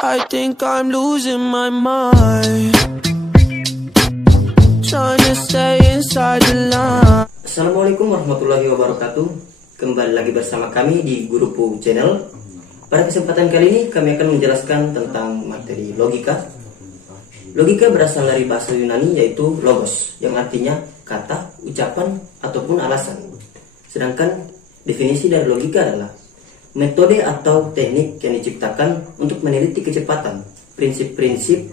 I think I'm losing my mind, trying to stay inside the line. Assalamualaikum warahmatullahi wabarakatuh. Kembali lagi bersama kami di Gurupu Channel. Pada kesempatan kali ini kami akan menjelaskan tentang materi logika. Logika berasal dari bahasa Yunani yaitu logos, yang artinya kata, ucapan, ataupun alasan. Sedangkan definisi dari logika adalah metode atau teknik yang diciptakan untuk meneliti kecepatan, prinsip-prinsip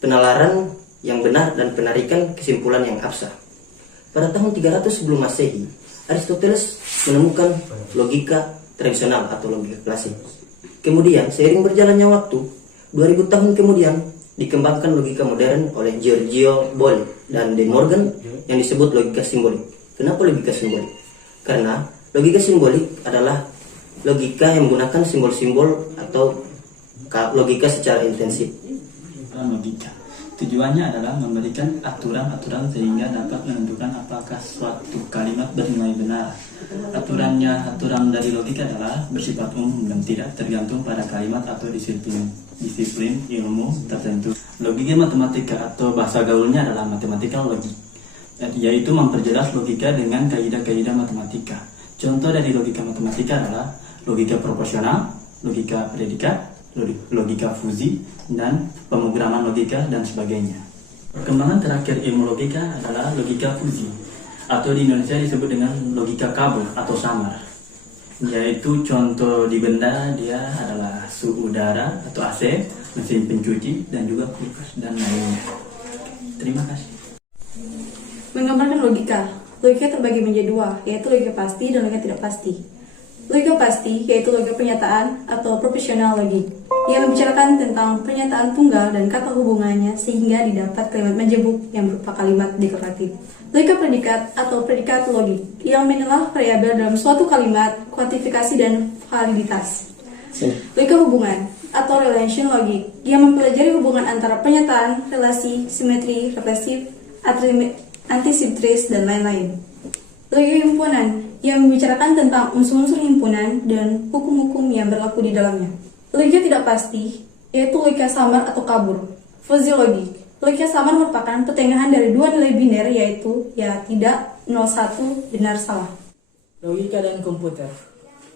penalaran yang benar dan penarikan kesimpulan yang absah. Pada tahun 300 sebelum Masehi, Aristoteles menemukan logika tradisional atau logika klasik. Kemudian, seiring berjalannya waktu, 2000 tahun kemudian, dikembangkan logika modern oleh Giorgio Bolli dan De Morgan yang disebut logika simbolik. Kenapa logika simbolik? Karena logika simbolik adalah logika yang menggunakan simbol-simbol atau logika secara intensif. Logika tujuannya adalah memberikan aturan-aturan sehingga dapat menentukan apakah suatu kalimat bernilai benar. Aturan dari logika adalah bersifat umum dan tidak tergantung pada kalimat atau disiplin ilmu tertentu. Logika matematika atau bahasa gaulnya adalah matematika logik, yaitu memperjelas logika dengan kaidah-kaidah matematika. Contoh dari logika matematika adalah logika proporsional, logika predikat, logika fuzzi, dan pemrograman logika dan sebagainya. Perkembangan terakhir ilmu logika adalah logika fuzzi, atau di Indonesia disebut dengan logika kabur atau samar. Yaitu contoh di benda dia adalah suhu udara atau AC, mesin pencuci, dan juga kulkas dan lainnya. Terima kasih. Menggambarkan logika terbagi menjadi dua, yaitu logika pasti dan logika tidak pasti. Logika pasti yaitu logika pernyataan atau propositional logic, yang membicarakan tentang pernyataan tunggal dan kata hubungannya sehingga didapat kalimat majemuk yang berupa kalimat deklaratif. Logika predikat atau predikat logik, yang menilai variabel dalam suatu kalimat, kuantifikasi dan validitas. Logika hubungan atau relation logic, yang mempelajari hubungan antara pernyataan, relasi, simetri, refleksif, antisimetris, dan lain-lain. Logika himpunan, yang membicarakan tentang unsur-unsur himpunan dan hukum-hukum yang berlaku di dalamnya. Logika tidak pasti, yaitu logika samar atau kabur. Fuzzy logic. Logika samar merupakan pertengahan dari dua nilai biner, yaitu ya tidak, 01, benar salah. Logika dan komputer.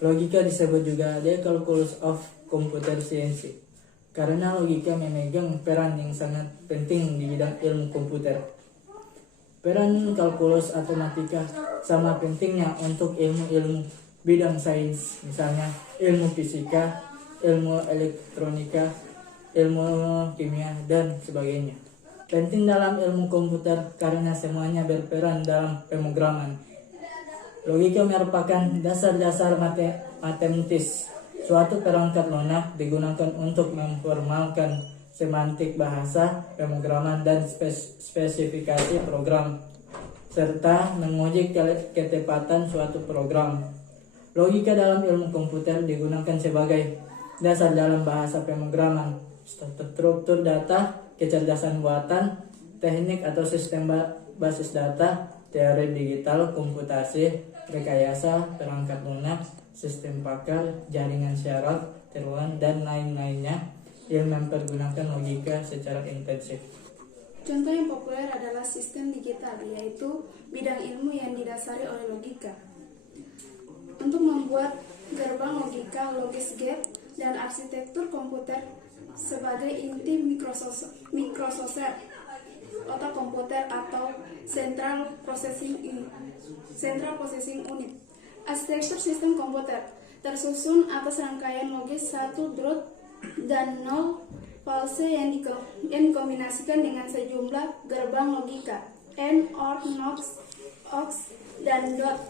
Logika disebut juga the calculus of computer science, karena logika memegang peran yang sangat penting di bidang ilmu komputer. Peran kalkulus matematika sama pentingnya untuk ilmu-ilmu bidang sains, misalnya ilmu fisika, ilmu elektronika, ilmu kimia, dan sebagainya. Penting dalam ilmu komputer karena semuanya berperan dalam pemrograman. Logika merupakan dasar-dasar matematis. Suatu perangkat lunak digunakan untuk memformalkan semantik bahasa, pemrograman, dan spesifikasi program, serta menguji ketepatan suatu program. Logika dalam ilmu komputer digunakan sebagai dasar dalam bahasa pemrograman, struktur data, kecerdasan buatan, teknik atau sistem basis data, teori digital, komputasi, rekayasa, perangkat lunak, sistem pakar, jaringan syarat, tiruan, dan lain-lainnya yang mempergunakan logika secara intensif. Contoh yang populer adalah sistem digital, yaitu bidang ilmu yang didasari oleh logika. Untuk membuat gerbang logika, logic gate, dan arsitektur komputer sebagai inti mikroprosesor, otak komputer atau central processing unit. Arsitektur sistem komputer tersusun atas rangkaian logis 1 drut dan 0 false yang dikombinasikan dengan sejumlah gerbang logika AND, OR, NOT, OX, dan DOT.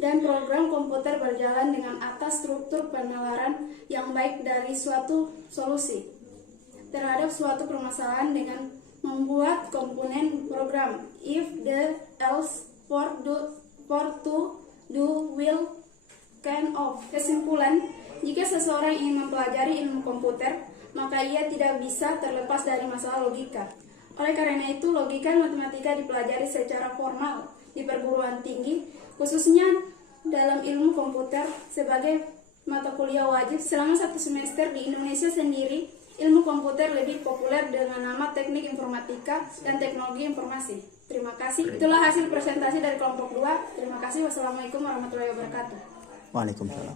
Dan program komputer berjalan dengan atas struktur penalaran yang baik dari suatu solusi terhadap suatu permasalahan dengan membuat komponen program if, the, else, for, to, do, will, can, of. Kesimpulan, jika seseorang ingin mempelajari ilmu komputer, maka ia tidak bisa terlepas dari masalah logika. Oleh karena itu, logika dan matematika dipelajari secara formal di perguruan tinggi, khususnya dalam ilmu komputer sebagai mata kuliah wajib selama 1 semester di Indonesia sendiri. Ilmu komputer lebih populer dengan nama Teknik Informatika dan Teknologi Informasi. Terima kasih. Itulah hasil presentasi dari kelompok 2. Terima kasih. Wassalamualaikum warahmatullahi wabarakatuh. Waalaikumsalam.